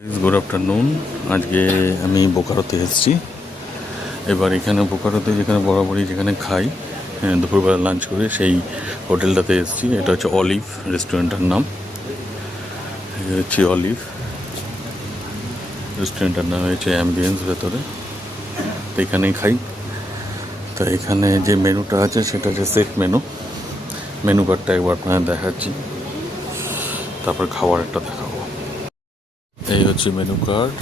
Good afternoon. আজকে আমি বোকারোতে এসেছি। এবার এখানে বোকারোতে যেখানে বরাবরই যেখানে খাই দুপুরবেলা লাঞ্চ করে সেই হোটেলটাতে এসেছি। এটা হচ্ছে অলিভ রেস্টুরেন্টের নাম। এটা হচ্ছে অলিভ রেস্টুরেন্টের নাম হচ্ছে অ্যাম্বিয়েন্স ভেতরে। তো এখানেই খাই। তো এখানে যে মেনুটা আছে সেটা হচ্ছে সেট মেনু কার্ডটা একবার আপনাদের দেখাচ্ছি, তারপর খাবার একটা দেখাবো। এই হচ্ছে মেনু কার্ড,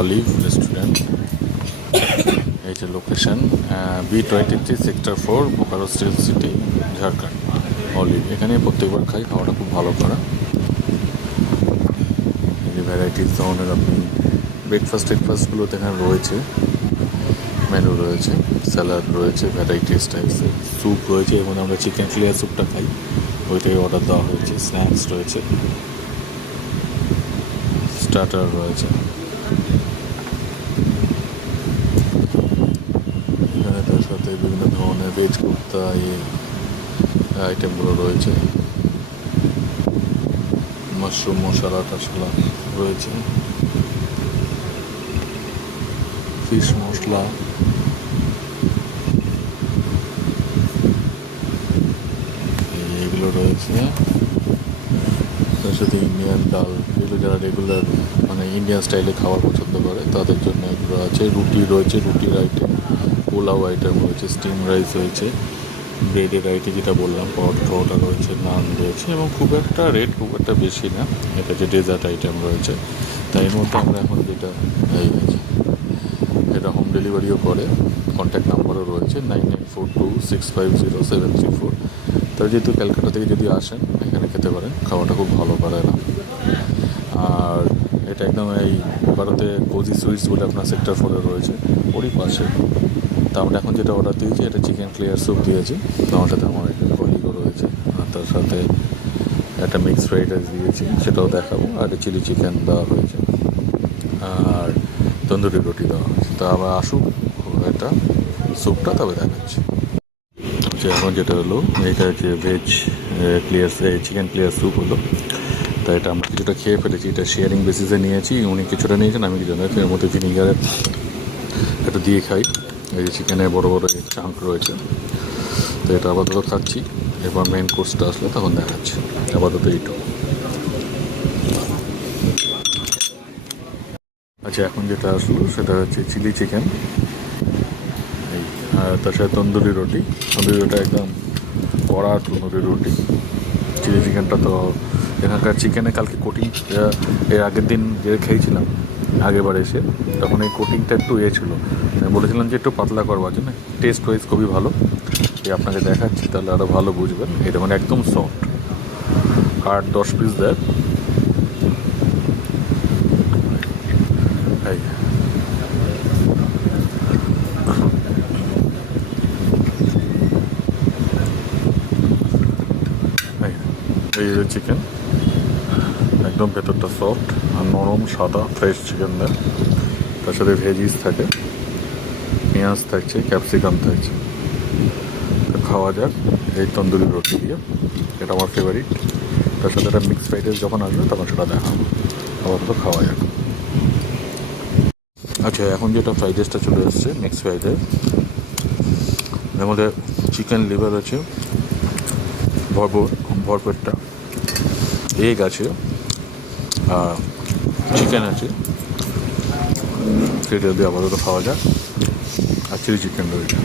অলিভ রেস্টুরেন্ট। এই যে location B23 sector 4 Bokaro still city, Jharkhand. Olive এখানে প্রত্যেকবার খাই, খাওয়াটা খুব ভালো করা। এই যে ভ্যারাইটিস ধরনের আপনি ব্রেকফাস্টগুলোতে এখানে রয়েছে, মেনু রয়েছে, স্যালাড রয়েছে, ভ্যারাইটিস টাইপসের স্যুপ রয়েছে। এবং আমরা চিকেন ক্লিয়ার স্যুপটা খাই, ওইটাই অর্ডার দেওয়া হয়েছে। স্ন্যাক্স রয়েছে, স্টার্টার রয়েছে। এখানে তার সাথে বিভিন্ন ধরনের ভেজ কুর্তা আইটেমগুলো রয়েছে। মাশরুম মশলা টশলা রয়েছে, ফিশ মশলা, এগুলো রয়েছে। তার সাথে ইন্ডিয়ান ডাল, এগুলো যারা রেগুলার মানে ইন্ডিয়ান স্টাইলে খাবার পছন্দ করে তাদের জন্য এগুলো আছে। রুটি রয়েছে, রুটির আইটেম, পোলাও আইটেম রয়েছে, স্টিম রাইস রয়েছে, ব্রেডের আইটেম যেটা বললাম, পরোটা রয়েছে, নান রয়েছে। এবং খুব একটা রেট খুব একটা বেশি না। এটা যে ডেজার্ট আইটেম রয়েছে, তাই এর মধ্যে আমরা এখন যেটা এই আছে, এটা হোম ডেলিভারিও করে। কন্ট্যাক্ট নাম্বারও রয়েছে 9942650734। তার যেহেতু ক্যালকাটা থেকে যদি আসেন এখানে খেতে পারেন, খাওয়াটা খুব ভালো করে না। আর এটা একদম এই ভারতে কোজি সুইটস বলে আপনার সেক্টর 4 রয়েছে, ওরই পাশে। তা আমরা এখন যেটা অর্ডার দিয়েছি এটা চিকেন ক্লিয়ার স্যুপ দিয়েছি। তো আমার সাথে আমার একটা কলিগও রয়েছে, আর তার সাথে একটা মিক্সড ফ্রাইড রাইস দিয়েছি, সেটাও দেখাবো। আর চিলি চিকেন দেওয়া হয়েছে, আর তন্দুরি রুটি দেওয়া হয়েছে। তা আবার আসুক একটা স্যুপটা, তবে দেখাচ্ছি। এখন যেটা হলো, এটা হচ্ছে veg clear chicken clear soup হলো। তা এটা আমরা কিছুটা খেয়ে ফেলেছি, এটা শেয়ারিং বেসিসে নিয়েছি। উনি কিছুটা নিয়েছেন, আমি কিছু নিয়েছি। এর মধ্যে ভিনিগারের একটু দিয়ে খাই। এই যে চিকেনের বড় বড় চাঙ্ক রয়েছে, তো এটা আপাতত খাচ্ছি। এবার মেন কোর্সটা আসলে তখন দেখাচ্ছি। আপাতত এইটুকু। আচ্ছা, এখন যেটা আসলো সেটা হচ্ছে চিলি চিকেন, আর তার সাথে তন্দুরি রুটি একদম কড়া তন্দুরি রুটি। চিলি চিকেনটা তো এখানকার চিকেনে কালকে কোটিং, এর আগের দিন যে খেয়েছিলাম আগেবার এসে, তখন এই কোটিংটা একটু ছিল। আমি বলেছিলাম যে একটু পাতলা করবার জন্য। টেস্ট ওয়াইজ খুবই ভালো। আপনাকে দেখাচ্ছি, তাহলে আরও ভালো বুঝবেন। এটা মানে একদম সফট। 8-10 পিস দেয়। এই যে চিকেন একদম ভেতরটা সফট আর নরম, সাদা ফ্রেশ চিকেন দেয়। তার সাথে ভেজিস থাকে, পেঁয়াজ থাকছে, ক্যাপসিকাম থাকছে। তো খাওয়া যাক এই তন্দুরি রুটি দিয়ে, এটা আমার ফেভারিট। তার সাথে একটা মিক্সড ফ্রাইড রাইস যখন আসবে তখন সেটা দেখাবো। আপাতত খাওয়া যাক। আচ্ছা, এখন যেটা ফ্রাইড রাইসটা চলে এসছে, মিক্সড ফ্রাইড রাইস। এর মধ্যে চিকেন লিভার আছে ভরপেটটা, এগ আছে, আর চিকেন আছে। সেটা দিয়ে আপাতত খাওয়া যাক। আর চিলি চিকেন রয়েছে।